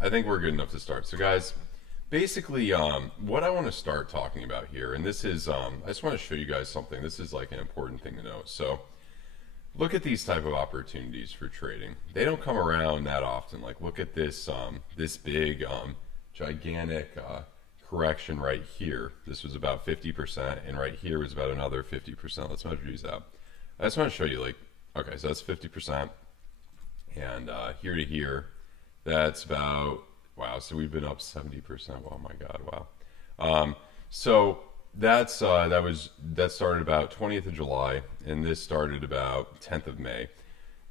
I think we're good enough to start. So, guys, basically, what I want to start talking about here, and this is, I just want to show you guys something. This is like an important thing to know. So, look at these type of opportunities for trading. They don't come around that often. Like, look at this, this big, gigantic correction right here. This was about 50%, and right here was about another 50%. Let's measure these out. I just want to show you, like, okay, so that's 50%, and here to here, that's about, wow, so we've been up 70%. Oh my God, wow. So that started about 20th of July, and this started about 10th of May.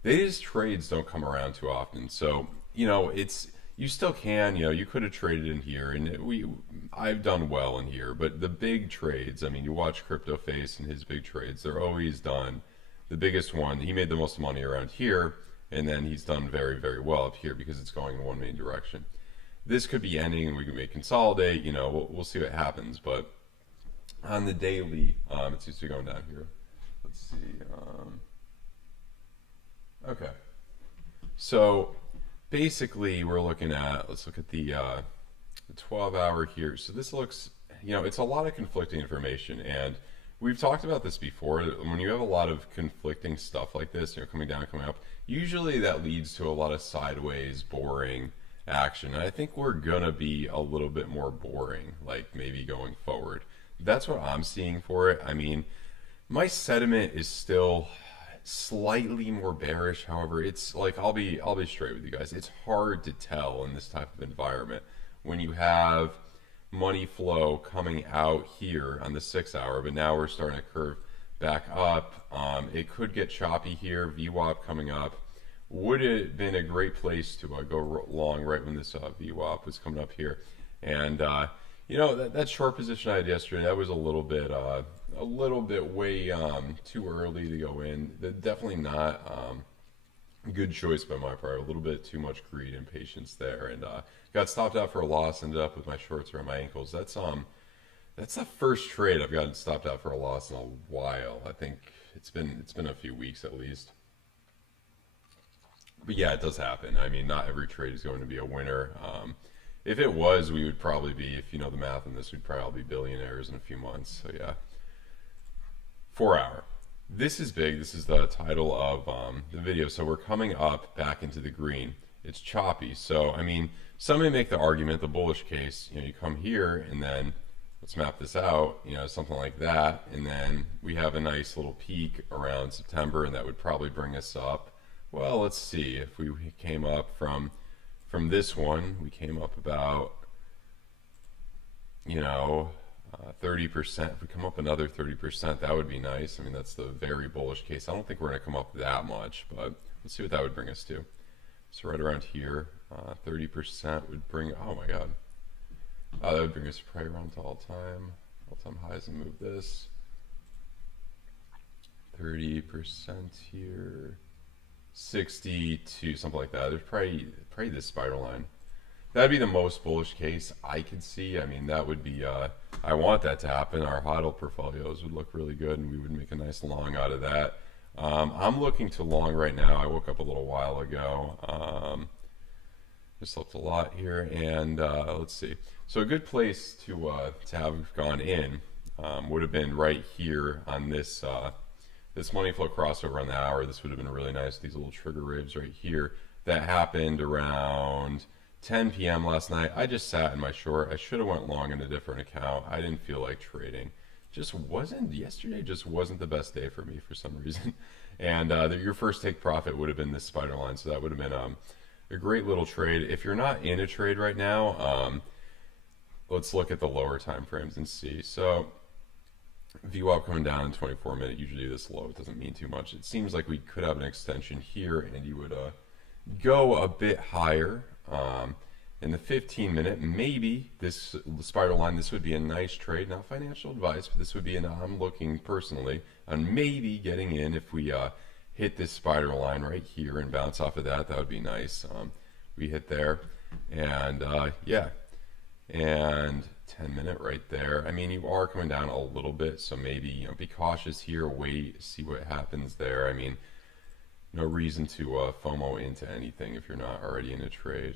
These trades don't come around too often, so you still can, you could have traded in here, and I've done well in here, but the big trades, I mean, you watch CryptoFace and his big trades, they're always done. The biggest one, he made the most money around here, and then he's done very, very well up here because it's going in one main direction. This could be ending, and we may consolidate. We'll see what happens. But on the daily, it seems to be going down here. Let's see. Okay. So basically, we're looking at. Let's look at the 12-hour here. So this looks. It's a lot of conflicting information, and we've talked about this before. When you have a lot of conflicting stuff like this, coming down, coming up, usually that leads to a lot of sideways, boring action. And I think we're gonna be a little bit more boring, like maybe going forward. That's what I'm seeing for it. I mean, my sentiment is still slightly more bearish. However, it's like I'll be straight with you guys. It's hard to tell in this type of environment when you have money flow coming out here on the 6-hour, but now we're starting to curve back up. It could get choppy here. VWAP coming up would have been a great place to go long right when this VWAP was coming up here. And that short position I had yesterday, that was a little bit way too early to go in. Definitely not a good choice by my part. A little bit too much greed and patience there, and got stopped out for a loss. Ended up with my shorts around my ankles. That's the first trade I've gotten stopped out for a loss in a while. I think it's been a few weeks at least. But yeah, it does happen. I mean, not every trade is going to be a winner. If it was, we would probably be, if you know the math on this, we'd probably be billionaires in a few months. So yeah. 4-hour. This is big. This is the title of the video. So we're coming up back into the green. It's choppy. So, I mean, some may make the argument, the bullish case, you come here and then let's map this out, something like that. And then we have a nice little peak around September, and that would probably bring us up. Well, let's see. If we came up from this one, we came up about, 30%. If we come up another 30%, that would be nice. I mean, that's the very bullish case. I don't think we're going to come up that much, but let's see what that would bring us to. So right around here, 30% would bring, oh my God. That would bring us probably around to all-time highs and move this. 30% here. 62, something like that. There's probably this spider line. That'd be the most bullish case I could see. I mean, that would be, I want that to happen. Our HODL portfolios would look really good, and we would make a nice long out of that. I'm looking to long right now. I woke up a little while ago. Just looked a lot here, and let's see. So a good place to have gone in would have been right here on this this money flow crossover on the hour. This would have been really nice. These little trigger ribs right here. That happened around 10 p.m. last night. I just sat in my short. I should have went long in a different account. I didn't feel like trading. Yesterday just wasn't the best day for me for some reason. And your first take profit would have been this spider line. So that would have been a great little trade. If you're not in a trade right now, let's look at the lower time frames and see. So VWAP coming down in 24-minute, usually this low, it doesn't mean too much. It seems like we could have an extension here, and you would go a bit higher. In the 15-minute, maybe the spiral line, this would be a nice trade. Not financial advice, but this would be I'm looking personally on maybe getting in if we hit this spiral line right here and bounce off of that. That would be nice. We hit there, and yeah, and 10-minute right there. I mean, you are coming down a little bit, so maybe be cautious here. Wait, see what happens there. I mean, no reason to FOMO into anything if you're not already in a trade.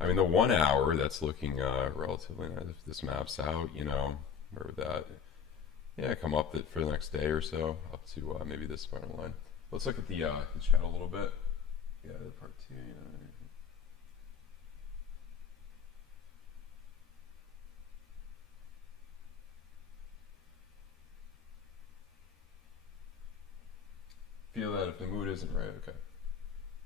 I mean, the 1 hour that's looking relatively nice. If this maps out, where would that? Yeah, come up for the next day or so, up to maybe this spiral line. Let's look at the chat a little bit. Yeah, the part two. Feel that if the mood isn't right, okay.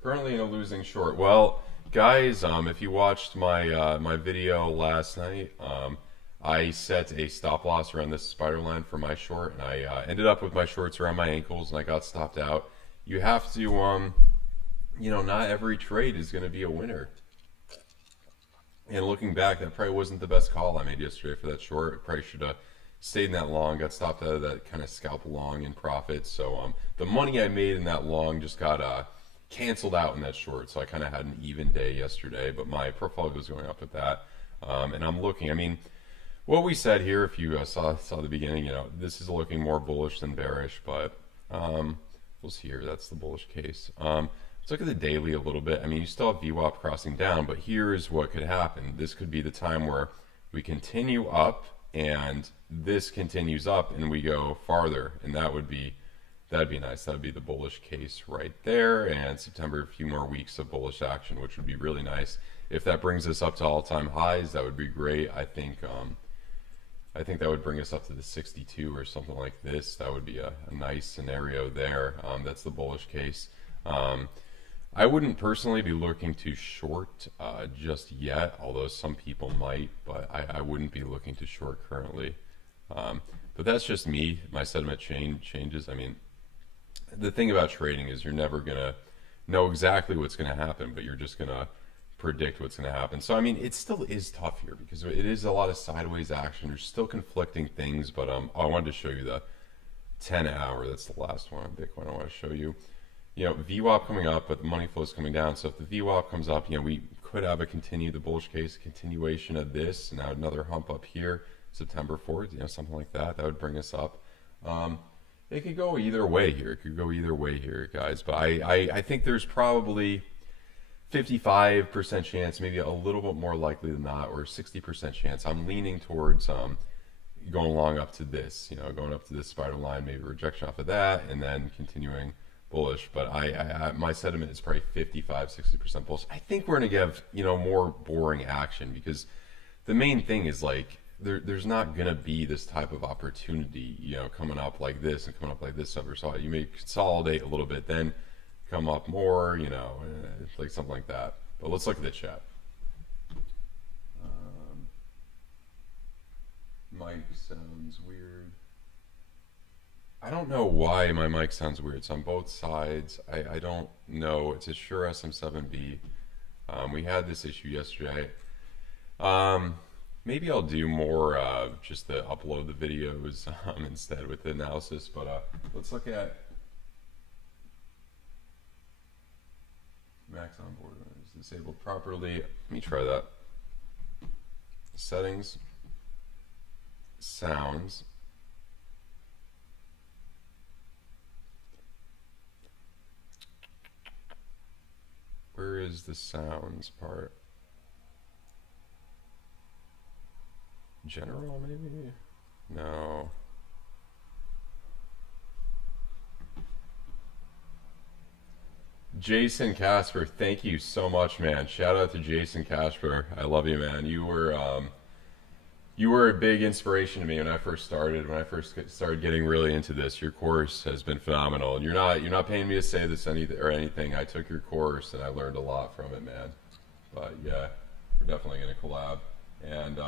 Currently in a losing short. Well, guys, if you watched my video last night, I set a stop loss around this spider line for my short, and I ended up with my shorts around my ankles, and I got stopped out. You have to, not every trade is going to be a winner. And looking back, that probably wasn't the best call I made yesterday for that short. I probably should have stayed in that long, got stopped out of that kind of scalp long in profit. So the money I made in that long just got canceled out in that short. So I kind of had an even day yesterday, but my portfolio was going up with that. And I'm looking, I mean, what we said here, if you saw the beginning, this is looking more bullish than bearish, but we'll see here. That's the bullish case. Let's look at the daily a little bit. I mean, you still have VWAP crossing down, but here's what could happen. This could be the time where we continue up and this continues up and we go farther, and that'd be nice. That'd be the bullish case right there. And September, a few more weeks of bullish action, which would be really nice. If that brings us up to all-time highs, that would be great. I think that would bring us up to the 62 or something like this. That would be a nice scenario there. That's the bullish case. I wouldn't personally be looking to short just yet, although some people might, but I wouldn't be looking to short currently. But that's just me. My sentiment changes. I mean, the thing about trading is you're never going to know exactly what's going to happen, but you're just going to predict what's going to happen. So, I mean, it still is tough here because it is a lot of sideways action. There's still conflicting things, but I wanted to show you the 10-hour. That's the last one on Bitcoin I want to show you. VWAP coming up, but the money flow is coming down. So if the VWAP comes up, we could have the bullish case, continuation of this. Now another hump up here, September 4th, something like that. That would bring us up. It could go either way here. It could go either way here, guys. But I think there's probably 55% chance, maybe a little bit more likely than not, or 60% chance. I'm leaning towards going along up to this, going up to this spider line, maybe rejection off of that, and then continuing bullish. But my sentiment is probably 55-60% bullish. I think we're going to give more boring action because the main thing is like there's not going to be this type of opportunity coming up like this and coming up like this. So you may consolidate a little bit, then come up more, like something like that. But let's look at the chat. Mic sounds weird. I don't know why my mic sounds weird. It's on both sides. I don't know. It's a Shure SM7B. We had this issue yesterday. Maybe I'll do more just to upload the videos instead with the analysis. But let's look at max onboard is disabled properly. Let me try that. Settings, sounds. Where is the sounds part? General, maybe? No. Jason Casper, thank you so much, man. Shout out to Jason Casper. I love you, man. You were a big inspiration to me when I first started. When I first started getting really into this, your course has been phenomenal. And you're not paying me to say this or anything. I took your course and I learned a lot from it, man. But yeah, we're definitely gonna collab. And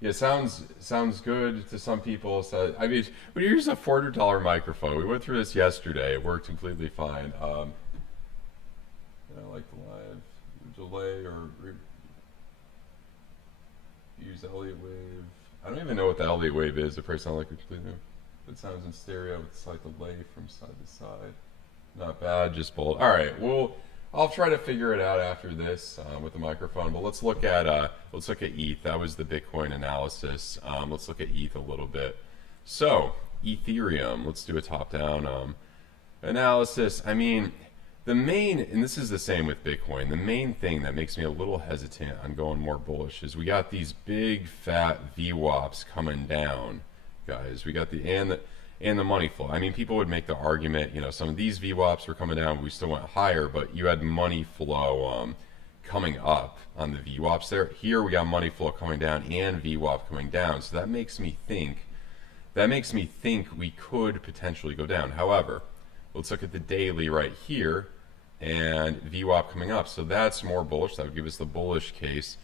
yeah, sounds good to some people. So I mean, we use a $400 microphone. We went through this yesterday. It worked completely fine. I like the live delay or use Elliott wave. I don't even know what the Elliott wave is. It probably sounds like a completely new. It sounds in stereo with a slight delay from side to side. Not bad, just bold. All right, well, I'll try to figure it out after this with the microphone. But let's look at ETH. That was the Bitcoin analysis. Let's look at ETH a little bit. So Ethereum. Let's do a top-down analysis. I mean, The main, and this is the same with Bitcoin, the main thing that makes me a little hesitant on going more bullish is we got these big fat VWAPs coming down, guys. We got the money flow. I mean, people would make the argument, some of these VWAPs were coming down, we still went higher, but you had money flow coming up on the VWAPs there. Here we got money flow coming down and VWAP coming down, so that makes me think we could potentially go down. However, let's look at the daily right here and VWAP coming up. So that's more bullish. That would give us the bullish case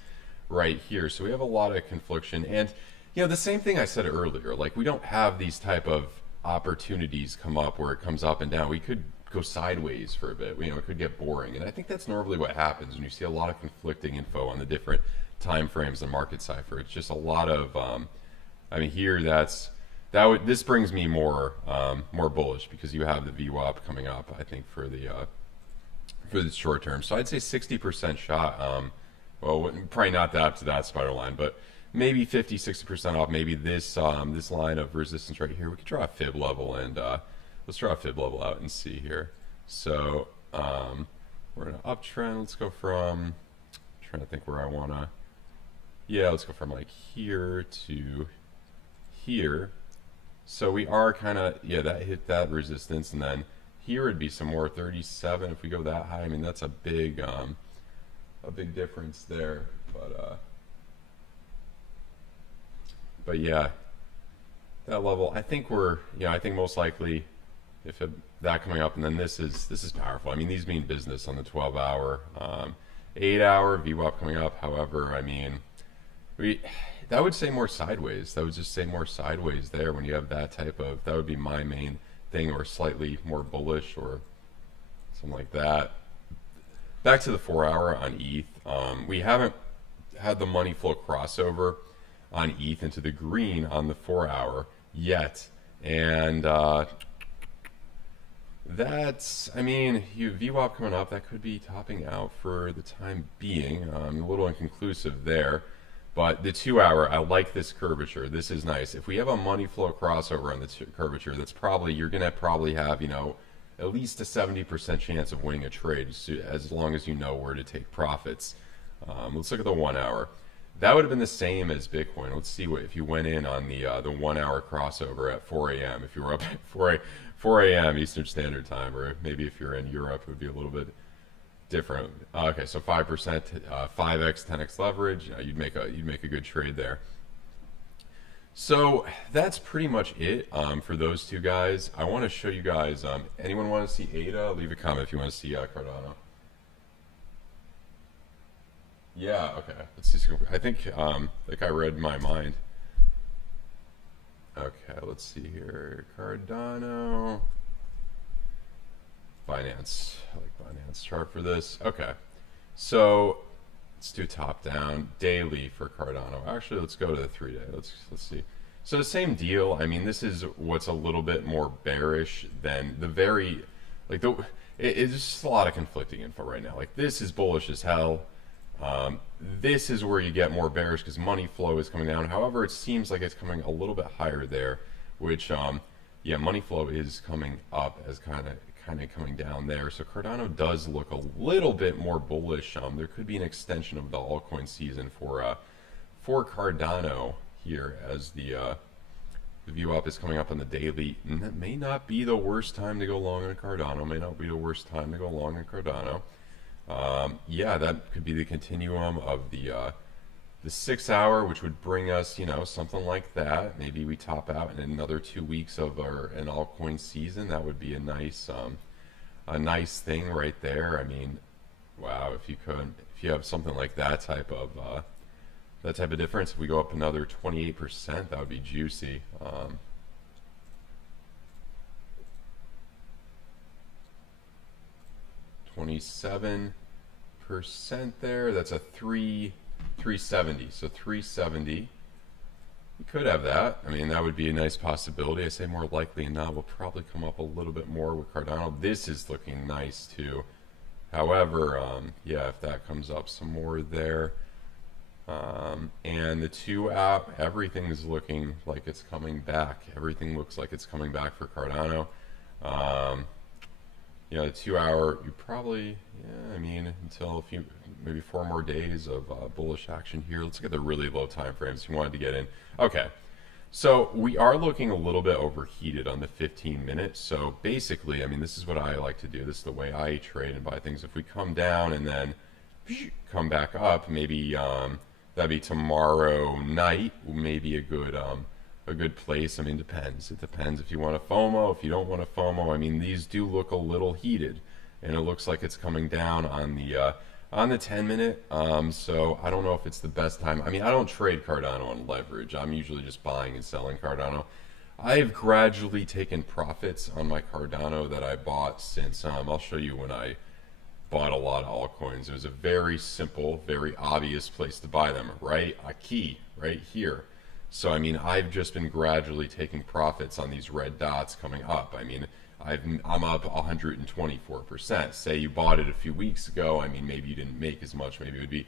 right here. So we have a lot of confliction. And, the same thing I said earlier, like we don't have these type of opportunities come up where it comes up and down. We could go sideways for a bit. It could get boring. And I think that's normally what happens when you see a lot of conflicting info on the different time frames and market cipher. It's just a lot of, here this brings me more bullish because you have the VWAP coming up, I think, for the short term. So I'd say 60% shot. Well, probably not that up to that spider line, but maybe 50, 60% off. Maybe this line of resistance right here. We could draw a fib level and let's draw a fib level out and see here. So we're in an uptrend. Let's go from, trying to think where I wanna. Yeah, let's go from like here to here. So we are kind of, that hit that resistance, and then here would be some more 37 if we go that high. I mean, that's a big difference there. But yeah, that level, I think I think most likely that coming up, and then this is powerful. I mean, these mean business on the 12-hour, 8-hour VWAP coming up. However, I mean, that would say more sideways. That would just say more sideways there when you have that type of, that would be my main thing, or slightly more bullish or something like that. Back to the 4-hour on ETH. We haven't had the money flow crossover on ETH into the green on the 4-hour yet. And that's, VWAP coming up, that could be topping out for the time being. A little inconclusive there. But the 2-hour, I like this curvature. This is nice. If we have a money flow crossover on the curvature, that's probably, you're going to probably have, at least a 70% chance of winning a trade as long as you know where to take profits. Let's look at the 1-hour. That would have been the same as Bitcoin. Let's see if you went in on the 1-hour crossover at 4 a.m. If you were up at 4 a.m. Eastern Standard Time, or maybe if you're in Europe, it would be a little bit different. Okay, so 5%, 5x, 10x leverage. You'd make a good trade there. So that's pretty much it for those two guys. I want to show you guys. Anyone want to see ADA? Leave a comment if you want to see Cardano. Yeah. Okay. Let's see. I think that guy read my mind. Okay. Let's see here. Cardano. Binance. I like Binance chart for this. Okay. So let's do top down daily for Cardano. Actually, let's go to the 3-day. Let's see. So the same deal. I mean, this is what's a little bit more bearish than the very, like it's just a lot of conflicting info right now. Like this is bullish as hell. This is where you get more bearish because money flow is coming down. However, it seems like it's coming a little bit higher there, which yeah, money flow is coming up as kind of coming down there. So Cardano does look a little bit more bullish. There could be an extension of the altcoin season for Cardano here as the VWAP is coming up on the daily. And that may not be the worst time to go long on Cardano. May not be the worst time to go long on Cardano. Yeah, that could be the continuum of the 6-hour, which would bring us, you know, something like that. Maybe we top out in another 2 weeks of an altcoin season. That would be a nice thing right there. I mean, wow, if you have something like that type of difference, if we go up another 28%, that would be juicy. 27% there. That's a 370. So 370. We could have that. I mean, that would be a nice possibility. I say more likely than not, we'll probably come up a little bit more with Cardano. This is looking nice too. However, yeah, if that comes up some more there. And the 2-hour, everything is looking like it's coming back. Everything looks like it's coming back for Cardano. You know, the 2 hour, you probably, yeah, I mean, until a few, maybe 4 more days of bullish action here. Let's look at the really low time frames. You wanted to get in. Okay, so we are looking a little bit overheated on the 15 minutes. So basically, I mean, this is what I like to do. This is the way I trade and buy things. If we come down and then come back up, maybe that'd be tomorrow night. Maybe a good place. I mean, depends. It depends if you want a FOMO, if you don't want a FOMO. I mean, these do look a little heated, and it looks like it's coming down on the 10 minute. So I don't know if it's the best time. I mean, I don't trade Cardano on leverage. I'm usually just buying and selling Cardano. I've gradually taken profits on my Cardano that I bought since. I'll show you when I bought a lot of altcoins. It was a very simple, very obvious place to buy them, right? A key right here. So I mean, I've just been gradually taking profits on these red dots coming up. I mean, I'm up 124%. Say you bought it a few weeks ago. I mean, maybe you didn't make as much. Maybe it would be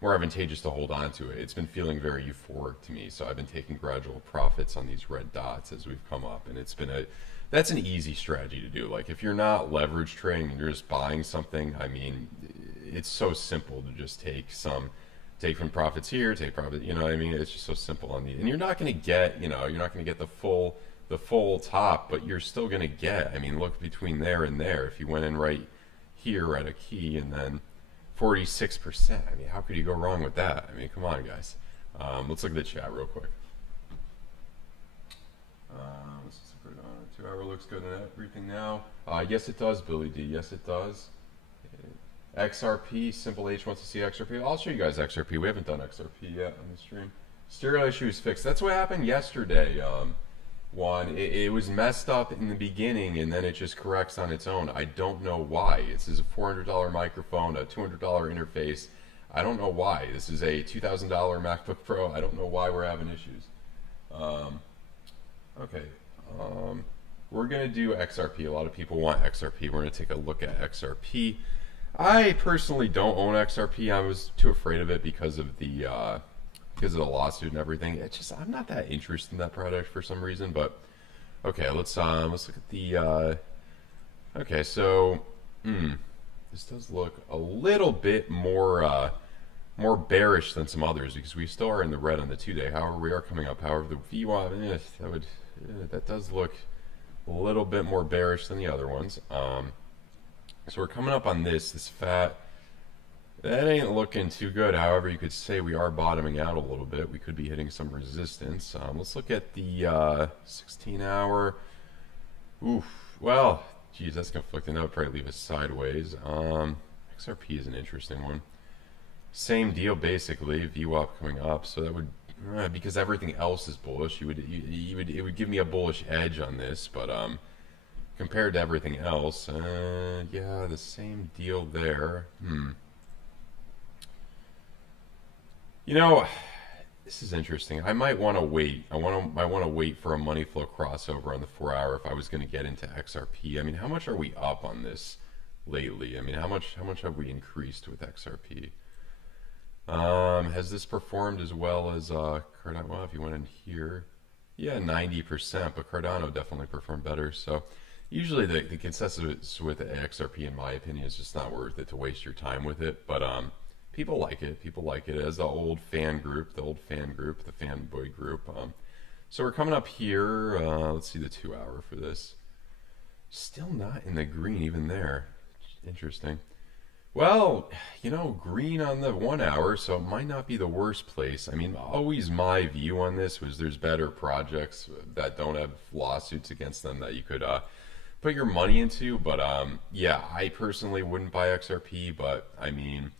more advantageous to hold on to it. It's been feeling very euphoric to me. So I've been taking gradual profits on these red dots as we've come up, and that's an easy strategy to do. Like if you're not leverage trading and you're just buying something, I mean, it's so simple to just take from profits here, take profit, you know what I mean? It's just so simple on the, and you're not going to get, you're not going to get the full top, but you're still going to get, I mean, look between there and there. If you went in right here at a key and then 46%, I mean, how could you go wrong with that? I mean, come on, guys. Let's look at the chat real quick. Let's just put it on. 2 hour looks good and everything now. Yes, it does, Billy D. Yes, it does. XRP, Simple H wants to see XRP. I'll show you guys XRP. We haven't done XRP yet on the stream. Stereo issue is fixed. That's what happened yesterday. It was messed up in the beginning and then it just corrects on its own. I don't know why. This is a $400 microphone, a $200 interface. I don't know why. This is a $2,000 MacBook Pro. I don't know why we're having issues. Okay. We're going to do XRP. A lot of people want XRP. We're going to take a look at XRP. I personally don't own XRP. I was too afraid of it because of the lawsuit and everything. It's just I'm not that interested in that product for some reason. But okay, let's look at the. Okay, so this does look a little bit more bearish than some others because we still are in the red on the 2-day. However, we are coming up. However, the VWAP that does look a little bit more bearish than the other ones. So we're coming up on this fat. That ain't looking too good. However, you could say we are bottoming out a little bit. We could be hitting some resistance. Let's look at the 16 hour. Oof. Well, geez, that's conflicting. That would probably leave us sideways. XRP is an interesting one. Same deal, basically. VWAP coming up. So that would, because everything else is bullish, it would give me a bullish edge on this. But compared to everything else, yeah, the same deal there. You know, this is interesting. I might want to wait. I want to wait for a money flow crossover on the 4 hour if I was going to get into XRP. I mean, how much are we up on this lately? I mean, how much have we increased with XRP? Has this performed as well as Cardano? Well, if you went in here, yeah, 90%, but Cardano definitely performed better. So usually the consensus with XRP, in my opinion, is just not worth it to waste your time with it. But people like it. People like it as the old fan group, the fanboy group. So we're coming up here. Let's see the 2 hour for this. Still not in the green even there. Interesting. Well, green on the 1 hour, so it might not be the worst place. I mean, always my view on this was there's better projects that don't have lawsuits against them that you could put your money into. But yeah, I personally wouldn't buy XRP, but I mean,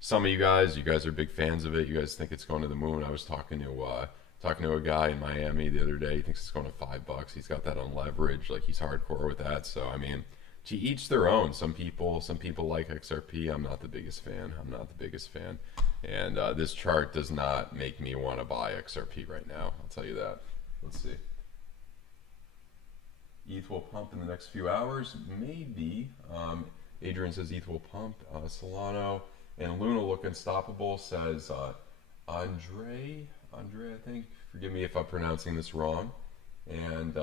some of you guys are big fans of it. You guys think it's going to the moon. I was talking to a guy in Miami the other day. He thinks it's going to $5. He's got that on leverage. Like, he's hardcore with that. So I mean, to each their own. Some people like XRP. I'm not the biggest fan. And this chart does not make me want to buy XRP right now. I'll tell you that. Let's see. ETH will pump in the next few hours, maybe. Adrian says ETH will pump. Solano and Luna look unstoppable, says Andre, I think. Forgive me if I'm pronouncing this wrong. And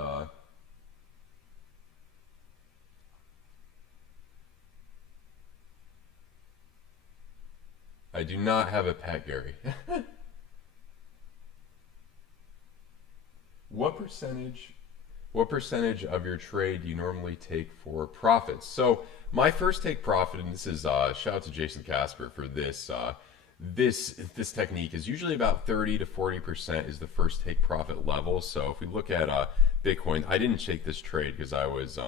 I do not have a pet, Gary. What percentage what percentage of your trade do you normally take for profits? So my first take profit, and this is shout out to Jason Casper for this. This technique is usually about 30 to 40% is the first take profit level. So if we look at Bitcoin, I didn't take this trade because I was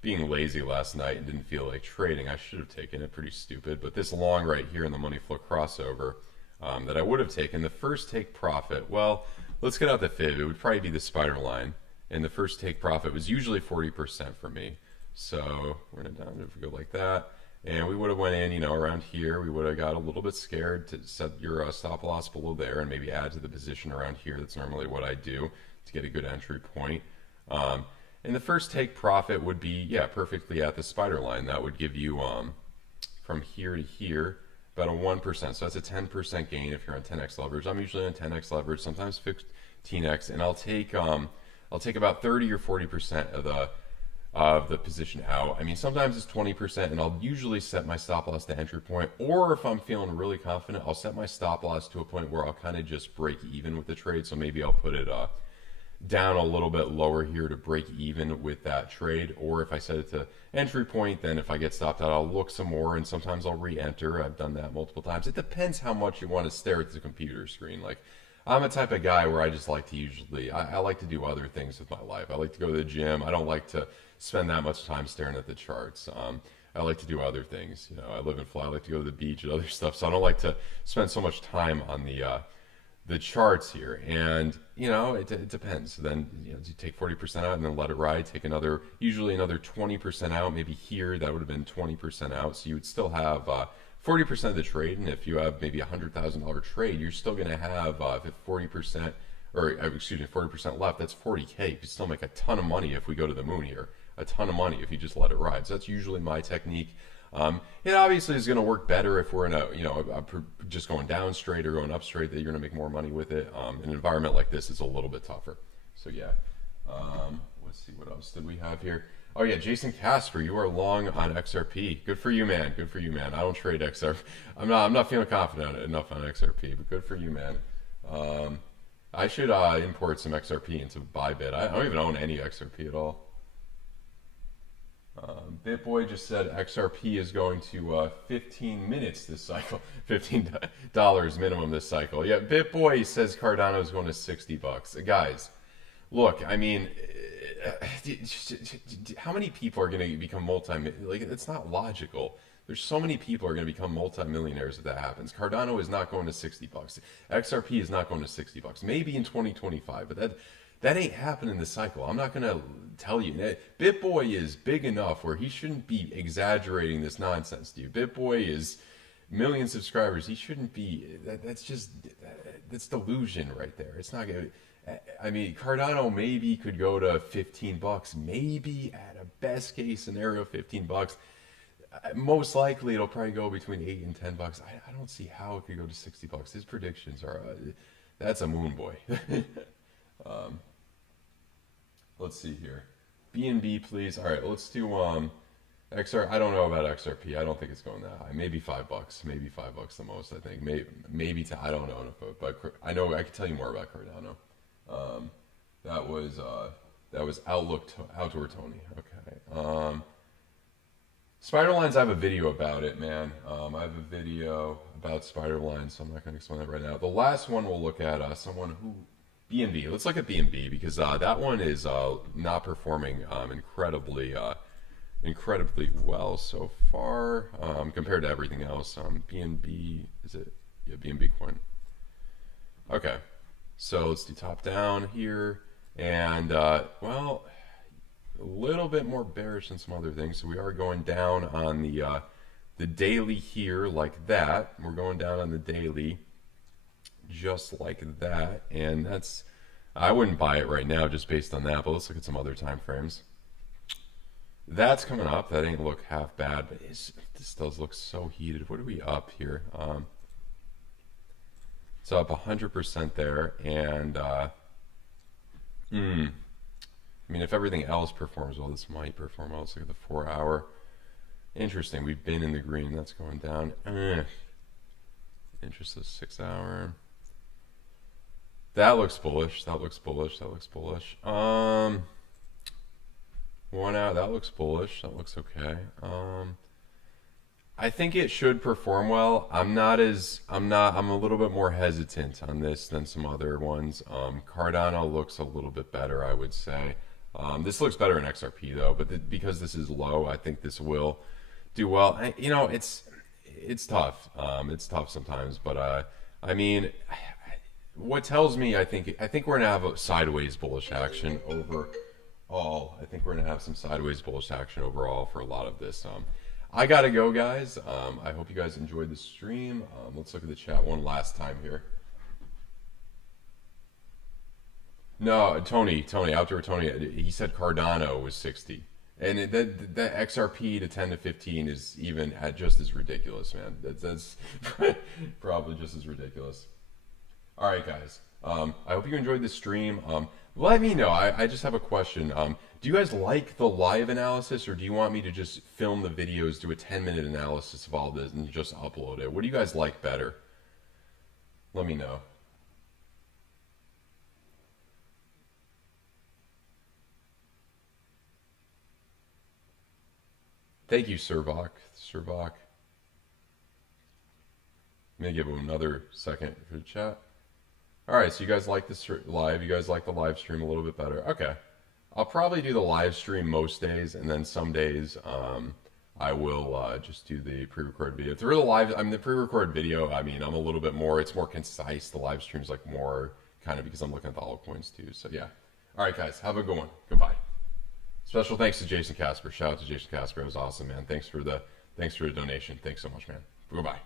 being lazy last night and didn't feel like trading. I should have taken it, pretty stupid. But this long right here in the money flow crossover that I would have taken, the first take profit, well, let's get out the fib. It would probably be the spider line. And the first take profit was usually 40% for me. So we're going to down if we go like that. And we would have went in, you know, around here. We would have got a little bit scared to set your stop loss below there and maybe add to the position around here. That's normally what I do to get a good entry point. And the first take profit would be, yeah, perfectly at the spider line. That would give you from here to here about a 1%. So that's a 10% gain if you're on 10x leverage. I'm usually on 10x leverage, sometimes 15x, and I'll take about 30 or 40% of the position out. I mean, sometimes it's 20%, and I'll usually set my stop loss to entry point, or if I'm feeling really confident, I'll set my stop loss to a point where I'll kind of just break even with the trade. So maybe I'll put it down a little bit lower here to break even with that trade, or if I set it to entry point, then if I get stopped out, I'll look some more, and sometimes I'll re-enter. I've done that multiple times. It depends how much you want to stare at the computer screen. Like, I'm a type of guy where I just like to usually, I like to do other things with my life. I like to go to the gym. I don't like to spend that much time staring at the charts. I like to do other things. You know, I live in Florida. I like to go to the beach and other stuff. So I don't like to spend so much time on the charts here. And, you know, it depends. So then, you know, you take 40% out and then let it ride. Take usually another 20% out. Maybe here that would have been 20% out. So you would still have 40% of the trade, and if you have maybe a $100,000 trade, you're still going to have 40%, or excuse me, 40% left. That's 40K. You can still make a ton of money if we go to the moon here. A ton of money if you just let it ride. So that's usually my technique. It obviously is going to work better if we're in just going down straight or going up straight. That you're going to make more money with it. An environment like this is a little bit tougher. So yeah. Let's see what else did we have here. Oh yeah, Jason Casper, you are long on XRP. Good for you, man. Good for you, man. I don't trade XRP. I'm not feeling confident enough on XRP, but good for you, man. I should import some XRP into Bybit. I don't even own any XRP at all. BitBoy just said XRP is going to 15 minutes this cycle. $15 minimum this cycle. Yeah, BitBoy says Cardano is going to $60. Guys, look, I mean, how many people are going to become like, it's not logical. There's so many people are going to become multimillionaires if that happens. Cardano is not going to $60. XRP is not going to $60. Maybe in 2025, but that ain't happening this cycle. I'm not going to tell you. BitBoy is big enough where he shouldn't be exaggerating this nonsense to you. BitBoy is million subscribers. He shouldn't be. That's delusion right there. It's not going to. I mean, Cardano maybe could go to $15, maybe at a best case scenario, $15. Most likely, it'll probably go between $8 and $10. I don't see how it could go to $60. His predictions are, that's a moon boy. Let's see here. BNB, please. All right, let's do XR. I don't know about XRP. I don't think it's going that high. Maybe $5. Maybe $5 the most. I think maybe I don't know, but I know I can tell you more about Cardano. That was Outdoor Tony. Okay. Spider lines, I have a video about it, man. I have a video about spider lines, so I'm not going to explain that right now. The last one we'll look at someone who BNB. Let's look at BNB because that one is not performing incredibly well so far compared to everything else. BNB, is it? Yeah, BNB coin. Okay. So let's do top down here, and well, a little bit more bearish than some other things. So we are going down on the daily here like that. We're going down on the daily just like that, and I wouldn't buy it right now just based on that. But let's look at some other time frames. That's coming up. That ain't look half bad, but this does look so heated. What are we up here? So up 100% there, and I mean, if everything else performs well, this might perform well. Let's look at the 4 hour. Interesting. We've been in the green. That's going down. Interest of 6 hour. That looks bullish. That looks bullish. That looks bullish. 1 hour. That looks bullish. That looks okay. I think it should perform well. I'm a little bit more hesitant on this than some other ones. Cardano looks a little bit better, I would say. This looks better in XRP though, but because this is low, I think this will do well. It's tough. It's tough sometimes, but I mean, what tells me I think we're gonna have a sideways bullish action overall. I think we're gonna have some sideways bullish action overall for a lot of this. I gotta go, guys. I hope you guys enjoyed the stream. Let's look at the chat one last time here. No, Tony, outdoor Tony, he said Cardano was 60. And that XRP to 10 to 15 is even at just as ridiculous, man. That's probably just as ridiculous. All right, guys. I hope you enjoyed this stream. Let me know. I just have a question. Do you guys like the live analysis, or do you want me to just film the videos, do a 10-minute analysis of all this, and just upload it? What do you guys like better? Let me know. Thank you, Servok. I'm gonna give him another second for the chat. All right, so you guys like this live? You guys like the live stream a little bit better? Okay. I'll probably do the live stream most days, and then some days I will just do the pre-recorded video. Through the live, the pre-recorded video, I mean, I'm a little bit more, it's more concise. The live stream's like more kind of because I'm looking at the altcoins too. So yeah. All right, guys, have a good one. Goodbye. Special thanks to Jason Casper. Shout out to Jason Casper. It was awesome, man. Thanks for the donation. Thanks so much, man. Goodbye.